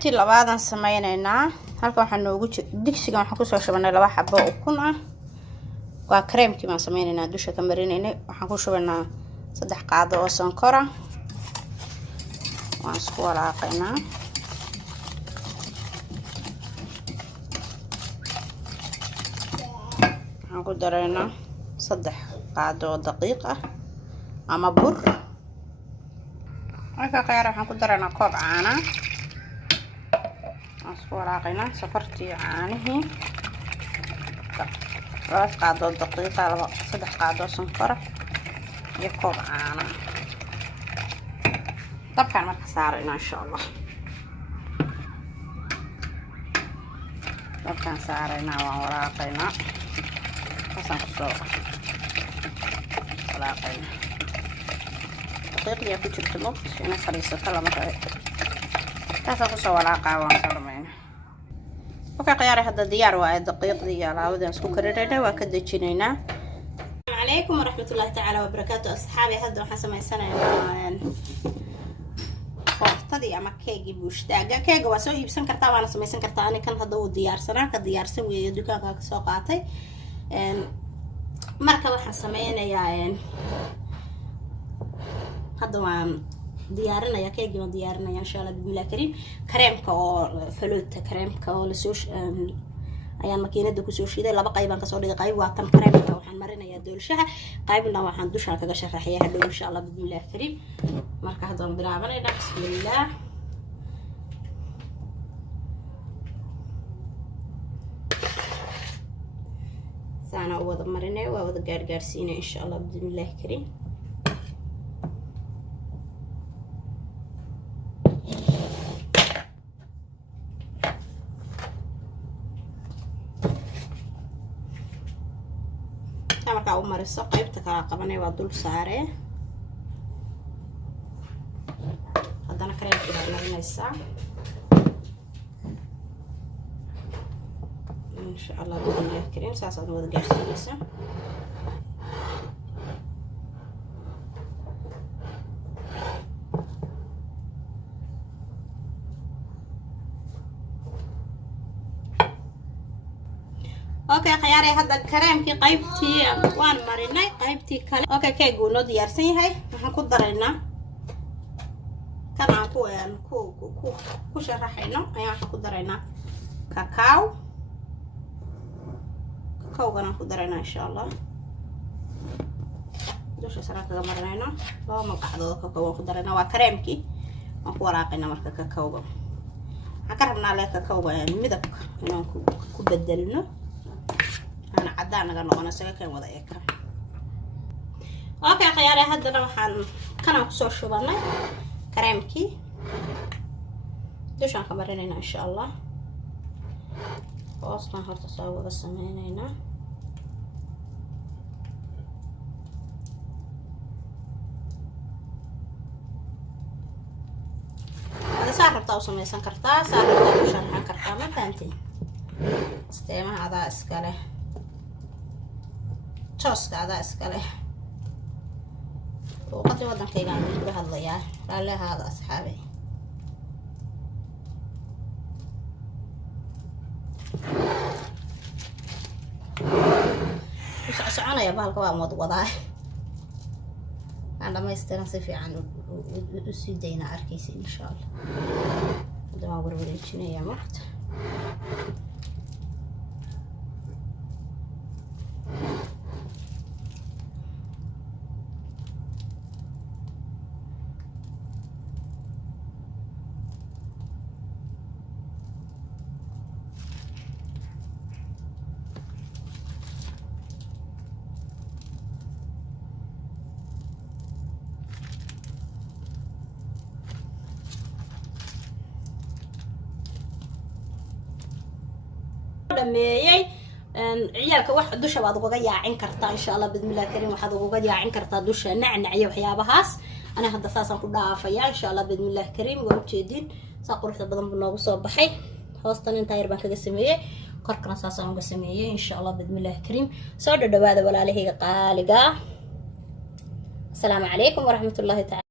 qaybtii labaadan sameeynaynaa halka waxaan noogu digsiga waxaan ku soo shubanay 2 xabo oo ukun ah waa creamkii baan sameynaynaa dusha ka marinaynay waxaan ku shubanaa 3 qaado oo sonkor ah waan isku walaaqaynaa waxaan ku daraynaa 3 qaado oo daqiiq ah ama bur marka qayaar waxaan ku daraynaa koob caano اسكو راقينا سكرتي عانه 3 قادو دقيقه 3 قادو سكر يكوب عانه طبعا ما صارنا ان شاء الله طبعا صارنا وراقينا وسنقصو راقينا دقيقه كنت تلوت انا خليصه كلام taas ku soo walaaqa waan sameeyay okay qiyaar hadda diyaar waa daqiiqdii iyo laawadan isku karinayna waa ka dajinaynaa Assalamu alaykum wa rahmatullahi ta'ala wa barakatuh asxaabi hadda waxaan sameysanaynaa qoftadii ama keegi buushtaaga keega waa soo iibsan kartaa waana sameysan kartaa ani kan hadda uu diyaarsanaa ka diyaarsan weeyo dukaanka ka soo qaatay marka waxaan sameynayaa hadda waan diyaarinaya keegi ma diyaarinaya insha Allah bismillah kareem kareemka oo faluuta kareemka oo la soo ayaan makiinada ku soo shiiday 2 qayb aan ka soo dhigay qayb waa tan kareemka waxaan marinayaa doolshaha qaybna waxaan dusha kaga sharaxayaa hadhow insha Allah bismillah kareem marka hadda aan bilaabanayna bismillah saana wada marinay waa wada gaargaarsiinay insha Allah bismillah kareem marka uu mariso qaybta kala qabanay waa dul saare hadana kareemka la marinaysa insha Allah bismillah kareem saasad wada gaarsiinaysa اوكي خياري هذا كريمكي قيبتي وان مريناي قيبتي كله اوكي كيغو نو ديارسن yahay waxaan ku daraynaa kana ku sharaxayno ayaan ku daraynaa kakao gana ku daraynaa insha Allah dusha saraka marnayna laba magacdood kakao ku daraynaa waa kareemkii aan ku walaaqayna marka kakao waxaan ka rabnaa leeka kakao midabka inaan ku bedelno أنا عدانا قالنا أنا سكين وضع إيكا أوكي خياري هذا waxaan kana ku soo shubanay kareemkii dushaan ka marinayna insha Allah hoosna horta soo wada sameeynayna hada saarta u sameysan kartaa saarta u sharxan kartaa ma fahantiin isteemaha adaa iska leh توست هذا اسكاله وقد ودن كيغان بهاد ليا لا هذا اصحابي وش عشان يا بالك waa mud wadaa aan dhameystirna si fiican u sii deyna arkaysa insha Allah dama warwareejinaya waqti dhameeyay ciyalka wax dusha baad uga yaacin kartaa insha Allah bismillah kareem waxaad uga yaacin kartaa dusha nacnaciyo waxyaabahaas ana hadda saasan ku dhaafaya insha Allah bismillah kareem waa jeedin saa quruxda badan buu noogu soo baxay hoostan inta yar baan kaga sameeyay korkana saasan uga sameeyay insha Allah bismillah kareem soo dhawaada walaalahayga qaaliga assalamu alaykum wa rahmatullahi ta'ala